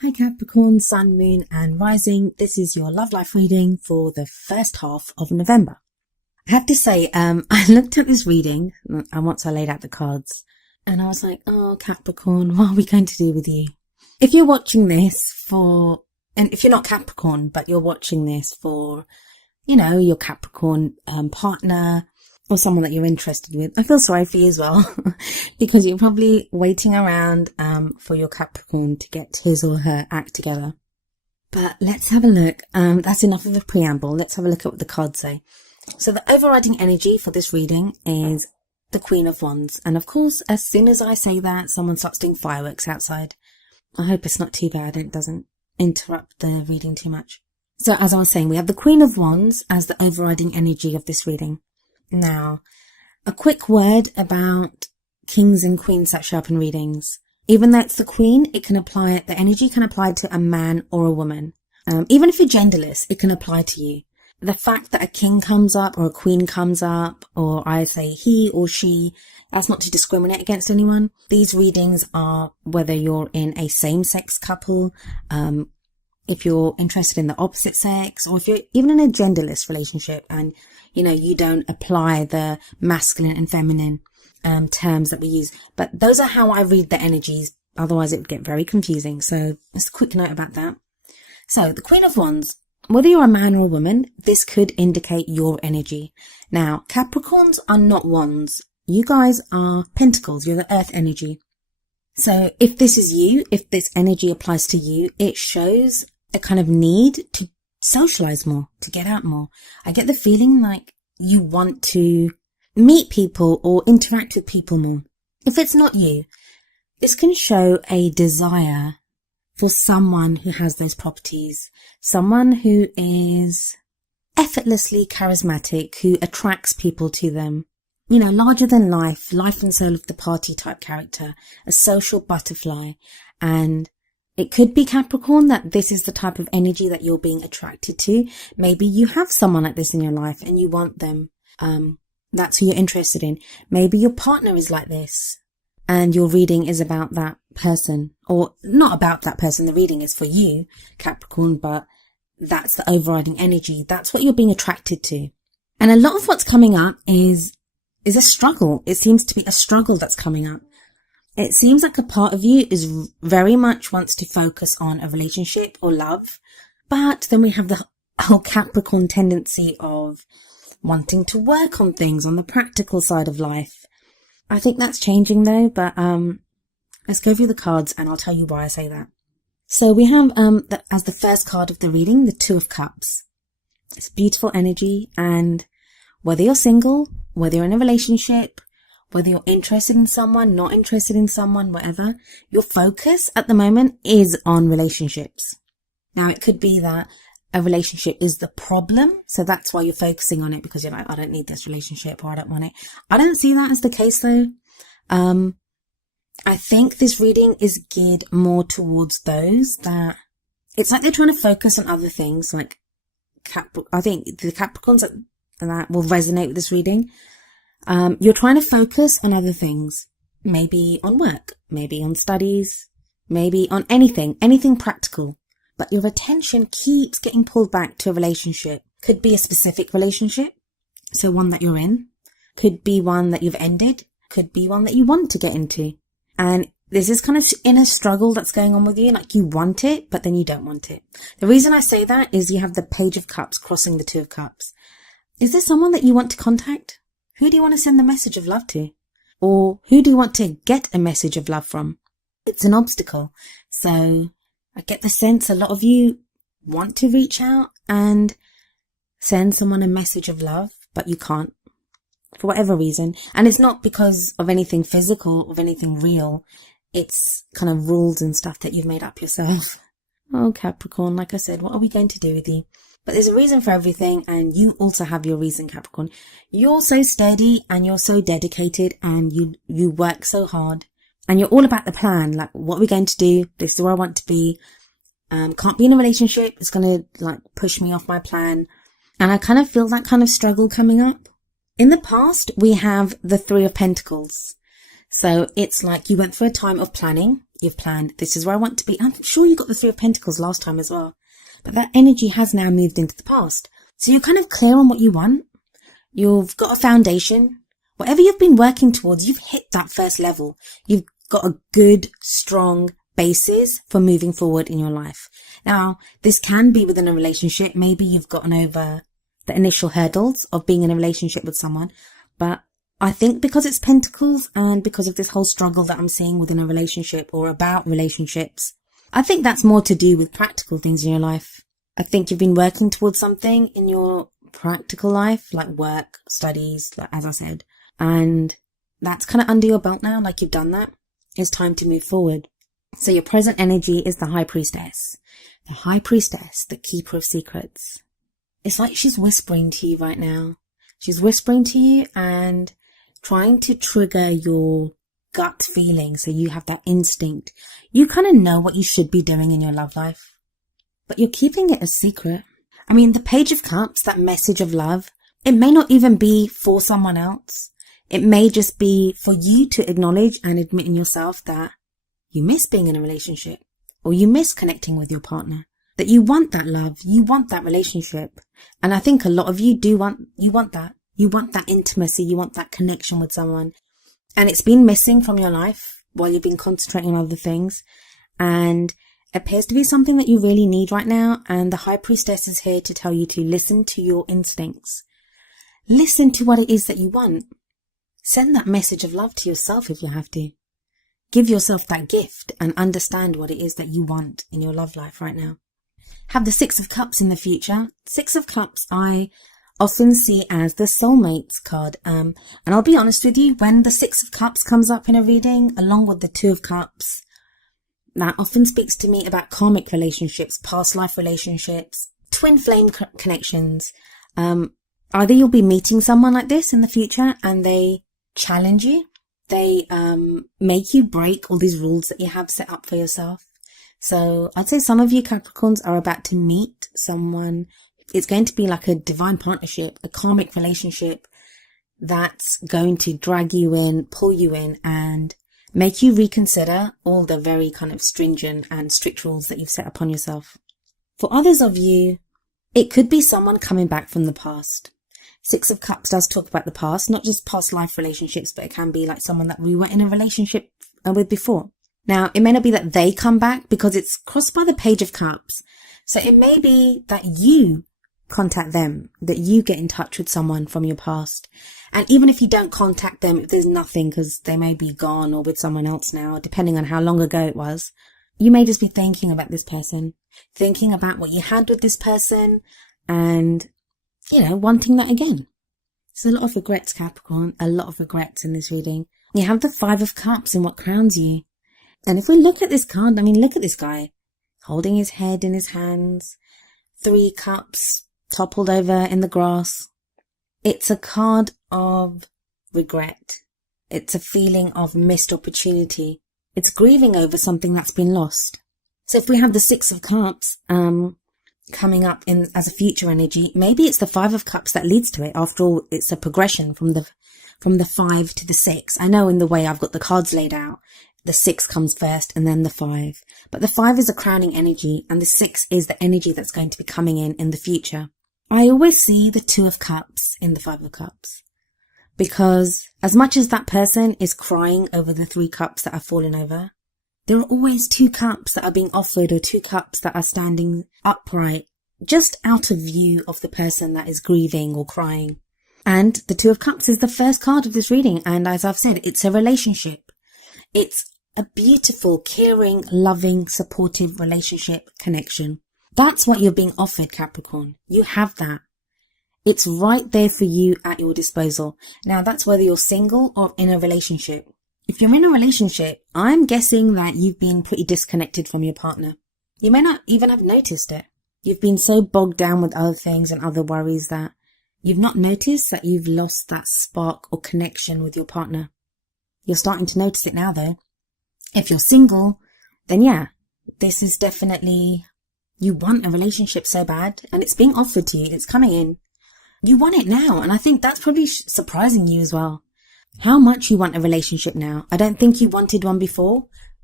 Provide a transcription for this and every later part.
Hi Capricorn, Sun, Moon and Rising. This is your love life reading for the first half of November. I have to say, I looked at this reading and once I laid out the cards and I was like, oh Capricorn, what are we going to do with you? If you're watching this and if you're not Capricorn, but you're watching this for, your Capricorn partner or someone that you're interested with, I feel sorry for you as well because you're probably waiting around for your Capricorn to get his or her act together. But let's have a look. That's enough of a preamble. Let's have a look at what the cards say. So the overriding energy for this reading is the Queen of Wands. And of course, as soon as I say that, someone starts doing fireworks outside. I hope it's not too bad and it doesn't interrupt the reading too much. So as I was saying, we have the Queen of Wands as the overriding energy of this reading. Now, a quick word about kings and queens that show up in readings. Even though it's the queen, the energy can apply to a man or a woman. Even if you're genderless, it can apply to you. The fact that a king comes up or a queen comes up, or I say he or she, that's not to discriminate against anyone. These readings are whether you're in a same-sex couple, if you're interested in the opposite sex, or if you're even in a genderless relationship and, you don't apply the masculine and feminine terms that we use. But those are how I read the energies. Otherwise, it would get very confusing. So just a quick note about that. So the Queen of Wands, whether you're a man or a woman, this could indicate your energy. Now, Capricorns are not wands. You guys are pentacles. You're the earth energy. So if this is you, if this energy applies to you, it shows a kind of need to socialize more, to get out more. I get the feeling like you want to meet people or interact with people more. If it's not you, this can show a desire for someone who has those properties, someone who is effortlessly charismatic, who attracts people to them. Larger than life and soul of the party type character, a social butterfly. And it could be Capricorn that this is the type of energy that you're being attracted to. Maybe you have someone like this in your life and you want them. That's who you're interested in. Maybe your partner is like this and your reading is about that person, or not about that person. The reading is for you, Capricorn, but that's the overriding energy. That's what you're being attracted to. And a lot of what's coming up is a struggle. It seems to be a struggle that's coming up. It seems like a part of you is very much wants to focus on a relationship or love. But then we have the whole Capricorn tendency of wanting to work on things on the practical side of life. I think that's changing though, but let's go through the cards and I'll tell you why I say that. So we have as the first card of the reading, the Two of Cups. It's beautiful energy, and whether you're single, whether you're in a relationship, whether you're interested in someone, not interested in someone, whatever, your focus at the moment is on relationships. Now, it could be that a relationship is the problem, so that's why you're focusing on it, because you're like, I don't need this relationship, or I don't want it. I don't see that as the case though. I think this reading is geared more towards those that it's like they're trying to focus on other things, like I think the Capricorns that will resonate with this reading. You're trying to focus on other things, maybe on work, maybe on studies, maybe on anything practical, but your attention keeps getting pulled back to a relationship. Could be a specific relationship, so one that you're in, could be one that you've ended, could be one that you want to get into. And this is kind of inner struggle that's going on with you, like you want it, but then you don't want it. The reason I say that is you have the Page of Cups crossing the Two of Cups. Is there someone that you want to contact? Who do you want to send the message of love to? Or who do you want to get a message of love from? It's an obstacle. So I get the sense a lot of you want to reach out and send someone a message of love, but you can't for whatever reason. And it's not because of anything physical or of anything real. It's kind of rules and stuff that you've made up yourself. Oh, Capricorn, like I said, what are we going to do with you? But there's a reason for everything, and you also have your reason, Capricorn. You're so steady and you're so dedicated and you work so hard and you're all about the plan. Like, what are we going to do? This is where I want to be. Can't be in a relationship. It's going to push me off my plan. And I kind of feel that kind of struggle coming up. In the past, we have the Three of Pentacles. So it's like you went through a time of planning You've planned, this is where I want to be. I'm sure you got the Three of Pentacles last time as well. But that energy has now moved into the past. So you're kind of clear on what you want. You've got a foundation. Whatever you've been working towards, you've hit that first level. You've got a good, strong basis for moving forward in your life. Now, this can be within a relationship. Maybe you've gotten over the initial hurdles of being in a relationship with someone. But I think because it's Pentacles and because of this whole struggle that I'm seeing within a relationship or about relationships, I think that's more to do with practical things in your life. I think you've been working towards something in your practical life, like work, studies, like as I said, and that's kind of under your belt now, like you've done that. It's time to move forward. So your present energy is the High Priestess. The High Priestess, the Keeper of Secrets. It's like she's whispering to you right now. She's whispering to you and trying to trigger your gut feeling, so you have that instinct. You kind of know what you should be doing in your love life, but you're keeping it a secret. I mean, the Page of Cups, that message of love, it may not even be for someone else. It may just be for you to acknowledge and admit in yourself that you miss being in a relationship, or you miss connecting with your partner, that you want that love, you want that relationship. And I think a lot of you want that. You want that intimacy, you want that connection with someone. And it's been missing from your life while you've been concentrating on other things. And it appears to be something that you really need right now. And the High Priestess is here to tell you to listen to your instincts. Listen to what it is that you want. Send that message of love to yourself if you have to. Give yourself that gift and understand what it is that you want in your love life right now. Have the Six of Cups in the future. Six of Cups I often see as the soulmates card. And I'll be honest with you, when the Six of Cups comes up in a reading, along with the Two of Cups, that often speaks to me about karmic relationships, past life relationships, twin flame connections. Either you'll be meeting someone like this in the future and they challenge you. They make you break all these rules that you have set up for yourself. So I'd say some of you Capricorns are about to meet someone. It's going to be like a divine partnership, a karmic relationship that's going to drag you in, pull you in, and make you reconsider all the very kind of stringent and strict rules that you've set upon yourself. For others of you, it could be someone coming back from the past. Six of Cups does talk about the past, not just past life relationships, but it can be like someone that we were in a relationship with before. Now, it may not be that they come back because it's crossed by the Page of Cups. So it may be that you contact them, that you get in touch with someone from your past. And even if you don't contact them, if there's nothing because they may be gone or with someone else now, depending on how long ago it was, you may just be thinking about this person, thinking about what you had with this person and, wanting that again. There's a lot of regrets, Capricorn, a lot of regrets in this reading. You have the Five of Cups in what crowns you. And if we look at this card, look at this guy holding his head in his hands, 3 cups toppled over in the grass. It's a card of regret. It's a feeling of missed opportunity. It's grieving over something that's been lost. So if we have the Six of Cups coming up in as a future energy, maybe it's the Five of Cups that leads to it. After all, it's a progression from the 5 to the 6. I know in the way I've got the cards laid out, the 6 comes first and then the 5. But the 5 is a crowning energy and the 6 is the energy that's going to be coming in the future. I always see the Two of Cups in the Five of Cups because as much as that person is crying over the 3 cups that are falling over, there are always 2 cups that are being offered or 2 cups that are standing upright just out of view of the person that is grieving or crying. And the Two of Cups is the first card of this reading. And as I've said, it's a relationship. It's a beautiful, caring, loving, supportive relationship connection. That's what you're being offered, Capricorn. You have that. It's right there for you at your disposal. Now, that's whether you're single or in a relationship. If you're in a relationship, I'm guessing that you've been pretty disconnected from your partner. You may not even have noticed it. You've been so bogged down with other things and other worries that you've not noticed that you've lost that spark or connection with your partner. You're starting to notice it now, though. If you're single, then yeah, this is definitely, you want a relationship so bad and it's being offered to you. It's coming in. You want it now. And I think that's probably surprising you as well. How much you want a relationship now. I don't think you wanted one before,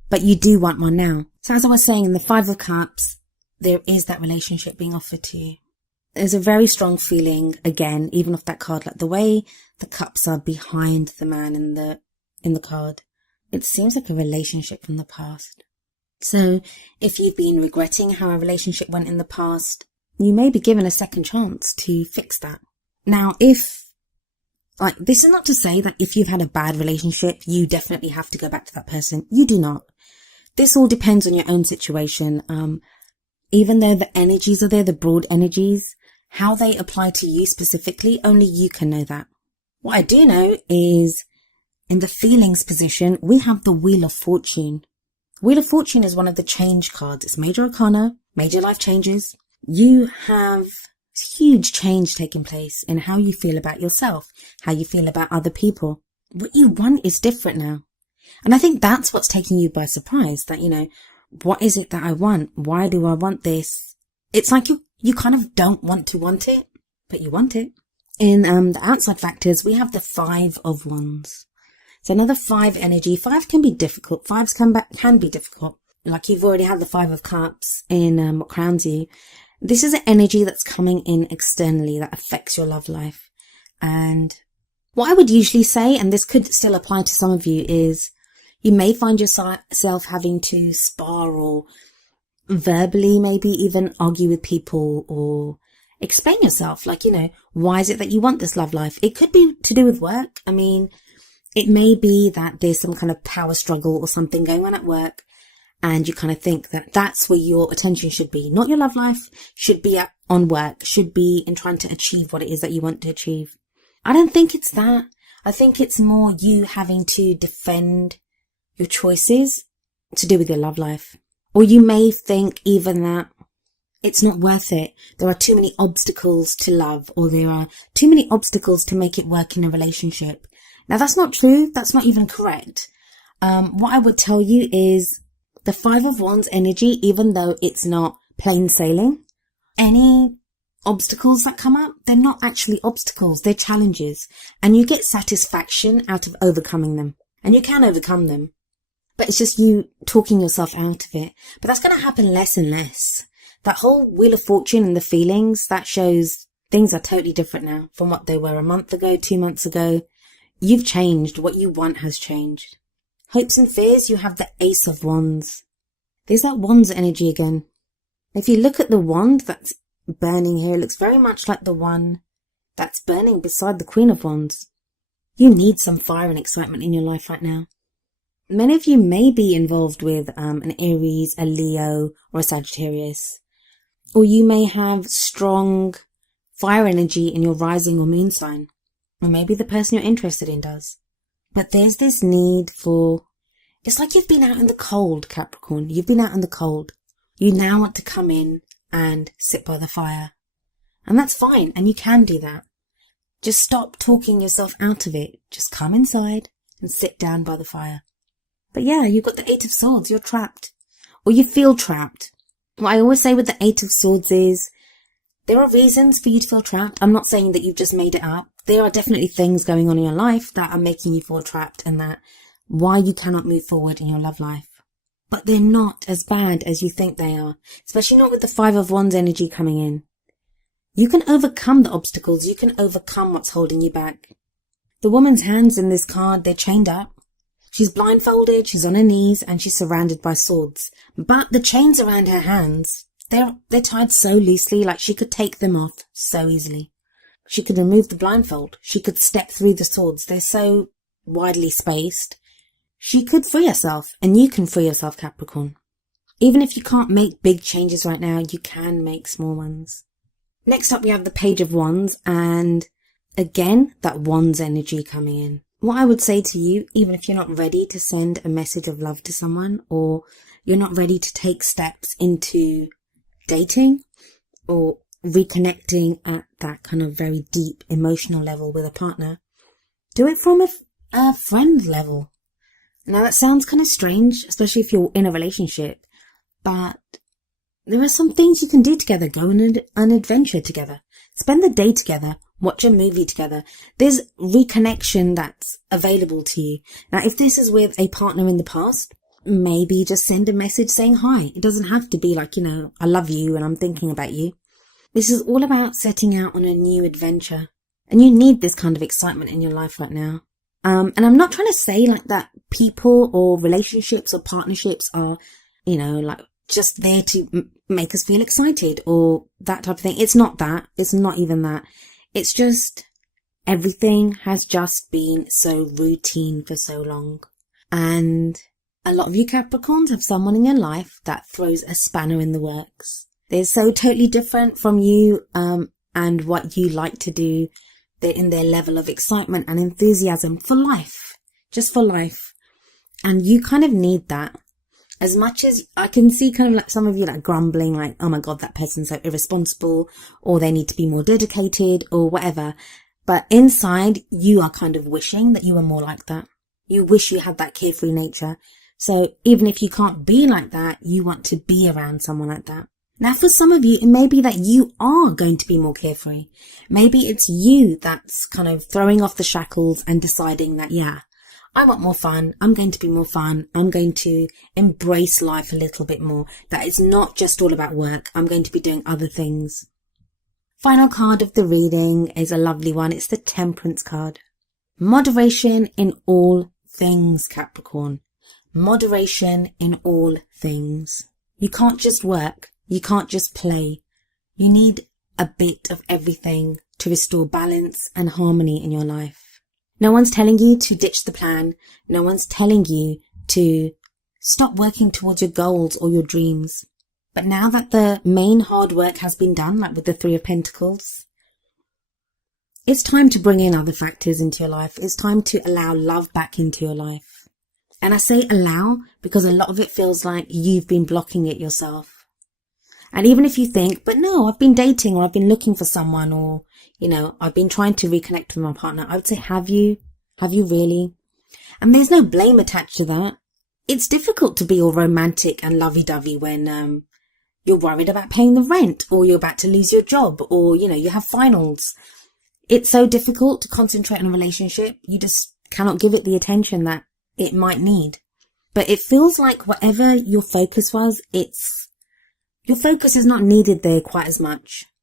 but you do want one now. So as I was saying, in the Five of Cups, there is that relationship being offered to you. There's a very strong feeling, again, even off that card, like the way the cups are behind the man in the card. It seems like a relationship from the past. So if you've been regretting how a relationship went in the past, you may be given a second chance to fix that. Now, this is not to say that if you've had a bad relationship, you definitely have to go back to that person. You do not. This all depends on your own situation. Even though the energies are there, the broad energies, how they apply to you specifically, only you can know that. What I do know is in the feelings position, we have the Wheel of Fortune. Wheel of Fortune is one of the change cards. It's major arcana, major life changes. You have huge change taking place in how you feel about yourself, how you feel about other people. What you want is different now. And I think that's what's taking you by surprise, that, what is it that I want? Why do I want this? It's like you kind of don't want to want it, but you want it. In the outside factors, we have the Five of Wands. So another 5 energy. 5 can be difficult. 5s can be difficult. Like you've already had the 5 of Cups in what crowns you. This is an energy that's coming in externally that affects your love life. And what I would usually say, and this could still apply to some of you, is you may find yourself having to spar or verbally maybe even argue with people or explain yourself. Like, why is it that you want this love life? It could be to do with work. I mean, it may be that there's some kind of power struggle or something going on at work, and you kind of think that that's where your attention should be. Not your love life, should be on work, should be in trying to achieve what it is that you want to achieve. I don't think it's that. I think it's more you having to defend your choices to do with your love life. Or you may think even that it's not worth it. There are too many obstacles to love, or there are too many obstacles to make it work in a relationship. Now, that's not true. That's not even correct. What I would tell you is the 5 of Wands energy, even though it's not plain sailing, any obstacles that come up, they're not actually obstacles. They're challenges. And you get satisfaction out of overcoming them. And you can overcome them. But it's just you talking yourself out of it. But that's going to happen less and less. That whole Wheel of Fortune and the feelings, that shows things are totally different now from what they were a month ago, 2 months ago. You've changed. What you want has changed. Hopes and fears, you have the Ace of Wands. There's that Wands energy again. If you look at the wand that's burning here, it looks very much like the one that's burning beside the Queen of Wands. You need some fire and excitement in your life right now. Many of you may be involved with an Aries, a Leo, or a Sagittarius. Or you may have strong fire energy in your rising or moon sign. Or maybe the person you're interested in does. But there's this need for... It's like you've been out in the cold, Capricorn. You've been out in the cold. You now want to come in and sit by the fire. And that's fine, and you can do that. Just stop talking yourself out of it. Just come inside and sit down by the fire. But yeah, you've got the 8 of Swords. You're trapped. Or you feel trapped. What I always say with the 8 of Swords is there are reasons for you to feel trapped. I'm not saying that you've just made it up. There are definitely things going on in your life that are making you feel trapped, and that why you cannot move forward in your love life. But they're not as bad as you think they are, especially not with the 5 of Wands energy coming in. You can overcome the obstacles. You can overcome what's holding you back. The woman's hands in this card, they're chained up. She's blindfolded, she's on her knees, and she's surrounded by swords. But the chains around her hands, they're tied so loosely, like she could take them off so easily. She could remove the blindfold. She could step through the swords. They're so widely spaced. She could free herself, and you can free yourself, Capricorn. Even if you can't make big changes right now, you can make small ones. Next up, we have the Page of Wands, and again, that Wands energy coming in. What I would say to you, even if you're not ready to send a message of love to someone, or you're not ready to take steps into dating or reconnecting at that kind of very deep emotional level with a partner, do it from a friend level. Now that sounds kind of strange, especially if you're in a relationship, but there are some things you can do together. Go on an adventure together. Spend the day together. Watch a movie together. There's reconnection that's available to you. Now, if this is with a partner in the past, maybe just send a message saying hi. It doesn't have to be like, I love you and I'm thinking about you. This is all about setting out on a new adventure. And you need this kind of excitement in your life right now. And I'm not trying to say like that people or relationships or partnerships are, like just there to make us feel excited or that type of thing. It's not that. It's not even that. It's just everything has just been so routine for so long. And a lot of you Capricorns have someone in your life that throws a spanner in the works. They're so totally different from you and what you like to do. They're in their level of excitement and enthusiasm for life, just for life. And you kind of need that. As much as I can see kind of like some of you like grumbling like, oh my God, that person's so irresponsible, or they need to be more dedicated or whatever. But inside you are kind of wishing that you were more like that. You wish you had that carefree nature. So even if you can't be like that, you want to be around someone like that. Now, for some of you, it may be that you are going to be more carefree. Maybe it's you that's kind of throwing off the shackles and deciding that, yeah, I want more fun. I'm going to be more fun. I'm going to embrace life a little bit more. That it's not just all about work. I'm going to be doing other things. Final card of the reading is a lovely one. It's the Temperance card. Moderation in all things, Capricorn. Moderation in all things. You can't just work. You can't just play. You need a bit of everything to restore balance and harmony in your life. No one's telling you to ditch the plan. No one's telling you to stop working towards your goals or your dreams. But now that the main hard work has been done, like with the Three of Pentacles, it's time to bring in other factors into your life. It's time to allow love back into your life. And I say allow because a lot of it feels like you've been blocking it yourself. And even if you think, but no, I've been dating or I've been looking for someone or, I've been trying to reconnect with my partner. I would say, have you? Have you really? And there's no blame attached to that. It's difficult to be all romantic and lovey-dovey when you're worried about paying the rent or you're about to lose your job or, you have finals. It's so difficult to concentrate on a relationship. You just cannot give it the attention that it might need. But it feels like whatever your focus was, your focus is not needed there quite as much.